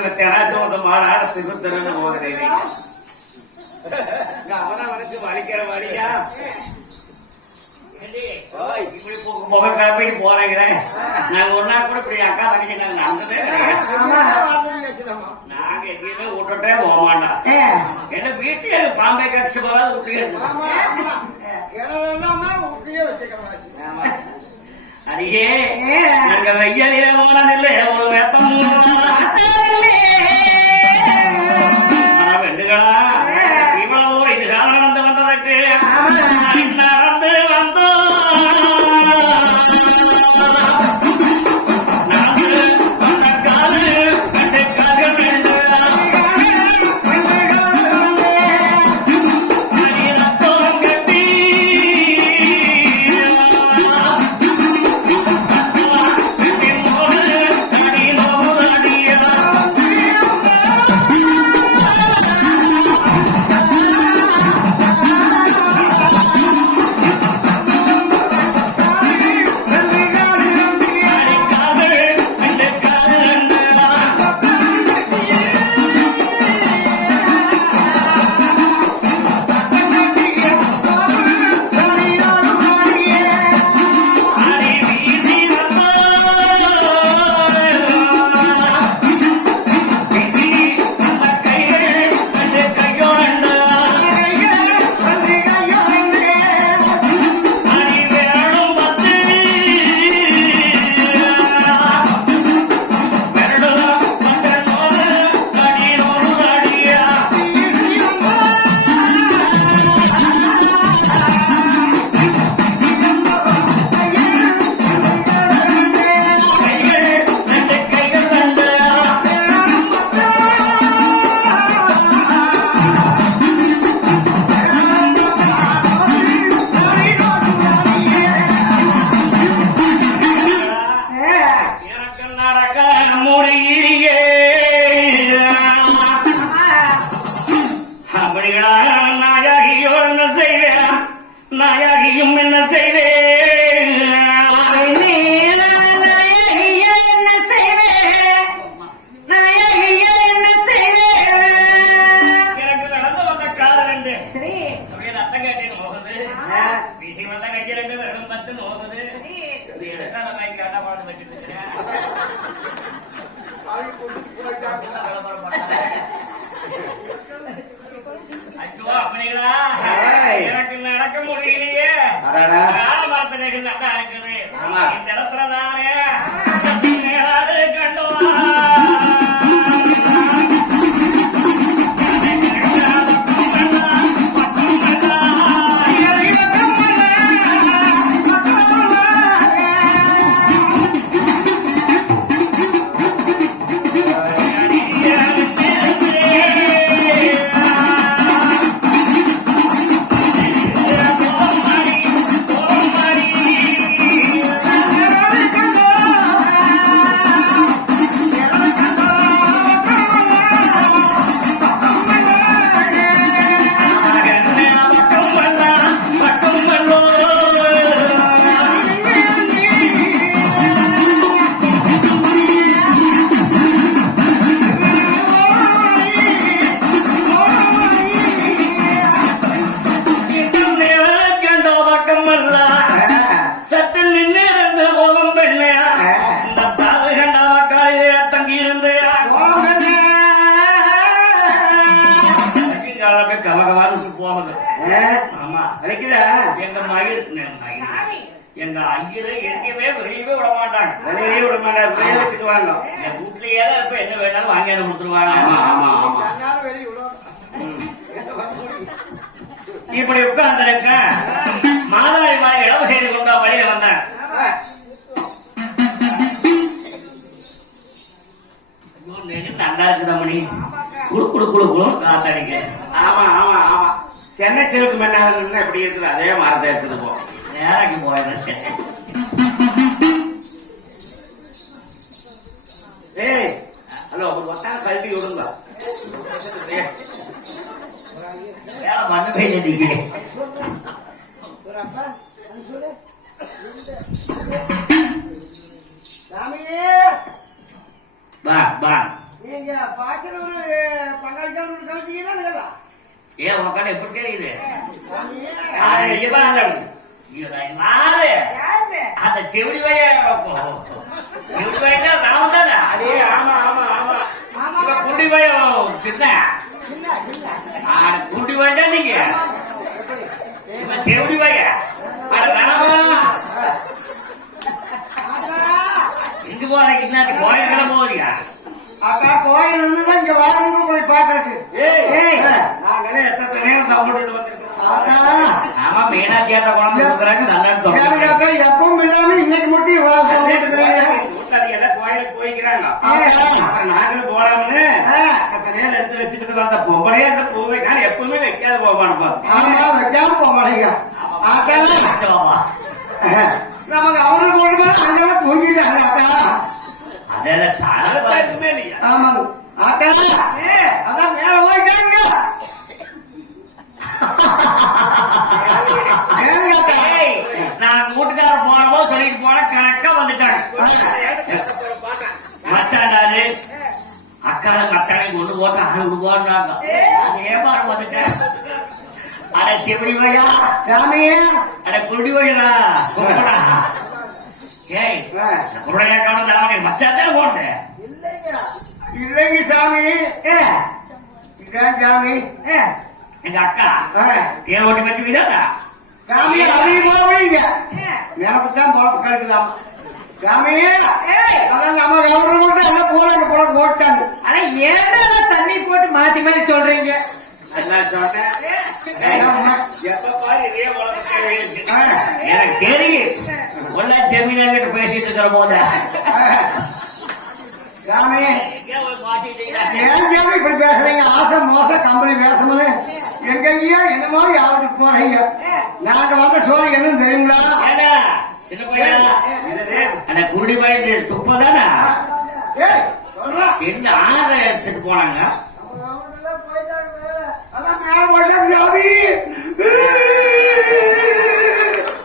வைக்கிற தெனாச்சோத மாடாட சிவத்திறன்னு போகிறேன் அவனா வரைக்கும் வலிக்கிற இப்படி புகை காப்பிட்டு போறேங்கிறேன் நாங்க ஒன்னா கூட இப்படி அக்கா நாங்க எங்கேயுமே விட்டுட்டே போக மாட்டோம். என்ன வீட்டுல பாம்பே கட்சி இருக்கு. அடியே ஏ. நாங்க வெய்யலிலே போனதில்லை ஒரு வேத்தம் காதல் என்று. சரி. அப்படியே ரத்தம் கட்டி போகுது. வீசி வந்த கையில் ரெண்டு வெறும் பத்து போகுது இது எதுக்காக நான் இங்க அண்ணா பாட்டு வச்சுட்டு இருக்கிறேன்? சின்ன விளம்பரம் பண்ணாத. ஐயோ, அப்படிங்களா? ஏய். எனக்கு நடக்க முடியலையே அடடா. மரத்துல நல்லா போகுது. ஆமா. வலிக்குதா எங்க மயிர் எங்க ஐயரு எங்கேயுமே வெளியவே விட மாட்டாங்க. வெளியே விட மாட்டார் வெளியே வச்சுக்குவாங்க. வீட்லயே தான் என்ன வேணாலும் வாங்கியாந்து கொடுத்துருவாங்க. ஆமா ஆமா ஆமா. இப்படி உட்கார்ந்து மாதாவி மாதிரி இளவு செய்து கொண்டா வழியில வந்தேன் நல்லா இருக்குதா மணி? குடு குடு குடு குடு காத்தடிக்க. ஆமா ஆமா. சென்னை சிவக்கு மன்னாகனா எப்படி இருக்குது? அதே மாதிரி தான் இருக்குது போ. நேராக்கி போயிடுறேன் ஏய் ஹலோ ஒரு ஒத்தான கழட்டி விடுங்க. மண்ணு பெய்ய நீங்க. பா பா நீங்க பாக்குற ஒரு பங்காளிக்காரர் இவன் இவன் யாரு யாருது? அந்த செவிடி வய செவிடி வயனா ராமன் தானே அதே ஆமா ஆமா ஆமா. இவன் குண்டி வயம் சின்ன. ஆட குண்டி வயண்டா நீங்க. செவிடி வய இங்க போறீங்க என்ன கோயிலுக்கு போறியா? அக்கா கோயில் இருந்துதான் இங்க வரணும் போய் பாக்குறதுக்கு ஏய். நாங்களே எத்தனை நேரம் சாப்பிட்டு வந்திருக்கோம் அதான் ஆமா மீனாட்சி அண்ணா குழம்பு கொடுக்குறாங்க நல்லா எப்பவும் இல்லாம இன்னைக்கு மட்டும் இவ்வளவு எல்லாம் கோயிலுக்கு போய்க்கிறாங்க. நாங்களும் போலாம்னு ஆ. அத்தனை நேரம் எடுத்து வச்சுக்கிட்டு வந்த பொம்பளையே அந்த பூ வைக்கான எப்பவுமே வைக்காத போவான்னு பார்த்தோம் ஆமா வைக்காம நமக்கு அவரு தூங்கிட்டாங்க சாப்பிட்டு ஆமாங்க. அக்கா போட்டா கொண்டு போடுறாங்க ஏமாறு வந்துட்டேன் அட செவிடி வையா சாமி அட குருடி வைடா குருடா ஏய் ஆ. குருடையா காலம் நான் மச்சாத்தான் போட்டேன் இல்லைங்க. இல்லைங்க சாமி. ஏ, இதான் சாமி. ஏ, எங்க அக்கா. ஆ. தேர் ஓட்டி வச்சு விடாதா சாமி அதையும் போவீங்க ஏ. நினப்பு தான் கிடைக்குதாம் சாமி. ஏய், அதான் போட்டாங்க. ஏன்டா எல்லாம் தண்ணி போட்டு மாத்தி மாத்தி சொல்றீங்க. எனக்கு தெரியும். ஒன்னா ஜமீனா கிட்ட பேசிட்டு இருக்கிற போது. பேசுறீங்க? ஆசை மோசம் கம்பெனி பேசணும்னு எங்கேயோ என்னமோ யாருக்கு போறீங்க. நாங்க வந்த சோழி என்னன்னு தெரியுங்களா? சின்ன பையனா? அந்த குருடி வயசு துப்பதானா? ஏய் எடுத்துட்டு போனாங்க?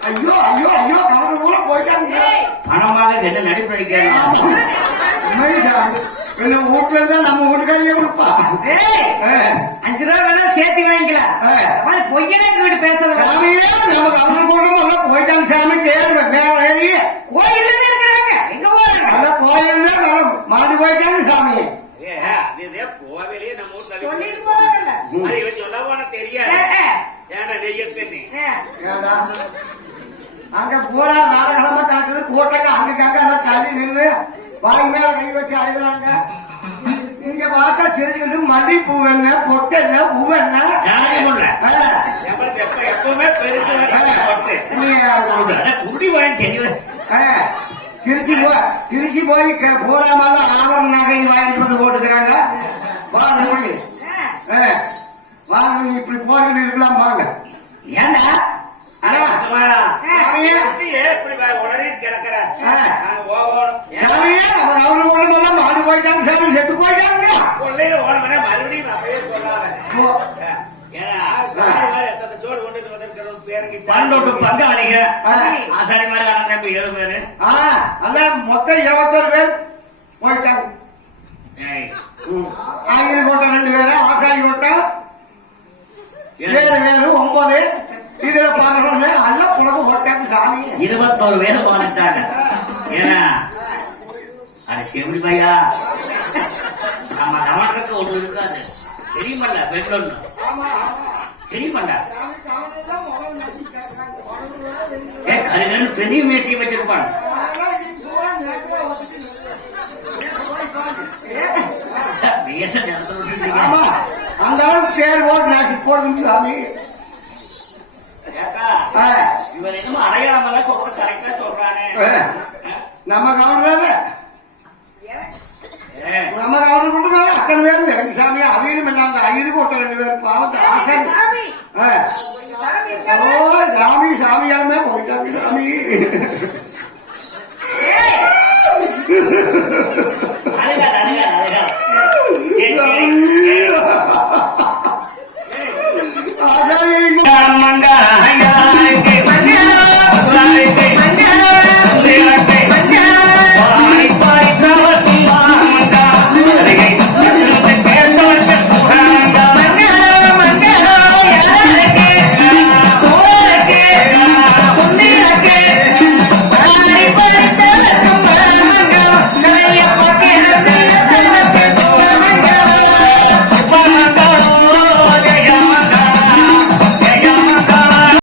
ஐயோ ஐயோ ஐயோ கவர்னர் கூட போயிட்டாங்க. பணமாக என்ன நடிப்பு என்ன வீட்டுல இருந்தா நம்ம வீட்டுக்காரியே கொடுப்பா. அஞ்சு ரூபா வேணா சேர்த்து வாங்கிக்கலாம் பொய்யனா வீட்டு பேசுறது சாமியே நம்ம கவர்னர் கூட எல்லாம் போயிட்டாங்க சாமி தேர்வு மேல ஏறி கோயில்ல தான் இருக்கிறாங்க எங்க போறாங்க அந்த கோயில் தான் மாடி போயிட்டாங்க சாமி ஏ, அது இதே கோவிலே நம்ம வீட்டுல சொல்லிட்டு இருக்கு. போறாங்கல்ல அது இவன் சொல்ல போனா தெரியாது ஏ, ஏ, ஏன்னா நெய்யத்தண்ணி ஏ. ஏடா, அங்க பூரா நாடகமா கணக்குது கூட்டங்க அங்க அங்க தள்ளி நின்று வாய் மேல கை வச்சு அழுகுறாங்க இங்க பார்த்தா சிரிச்சுக்கிட்டு மல்லிப்பூ என்ன பொட்டு என்ன பூ என்ன ஜாதி முல்ல ஆ, நம்மளுக்கு எப்ப எப்பவுமே திருச்சி போ திருச்சி போய் க- பூரா மேல ஆவரம் நகை வாங்கிட்டு வந்து போட்டுக்கிறாங்க. வாங்க. வாங்க இப்படி போட்டுக்கிட்டு இருக்கலாம் வாங்க. ஏண்டா ஆனா, சும்மாடா. சாமியே, அப்படியே இப்படி வா- உளறிட்டு கிடக்குற. ஆ. நாங்க போகணும். சாமியே, நம்ம அவரு ஒண்ணு எல்லாம் மாடி போயிட்டாங்க சாமி செத்து போயிட்டாங்க கொள்ளையில ஓடணும்னா மறுபடியும் அப்பயே சொல்லாத. போ. ஏடா சாரி மாதிரி எத்தனை சோறு கொண்டுட்டு வந்திருக்கிறோம் பேருங்க பன்னெண்டு பங்காளிங்க. ஆ. ஆசாரி மாதிரி அண்ணன் ஏழு பேரு. அதான் மொத்தம் இருபத்தொரு பேர் போயிட்டாங்க. ஏய், ம். ஆயிரம் கோட்டை ரெண்டு பேரு ஆசாரி கோட்டை ஏன்? வேறு வேறு ஒன்பது. இதுல பதினொன்னு எல்லாம் புலக போட்டாங்க சாமி. இருபத்தோரு பேர் வந்துட்டாங்க ஏன்னா அது செவிடி பையா? நம்ம தமிழருக்கு ஒண்ணு இருக்காது. தெரியுமல்ல பெண் ஏ கலைஞர் பெரிய மேசையை வச்சிருப்பான் அந்த அளவுக்கு பேர் போட்டு நாசி போடுங்க சாமி.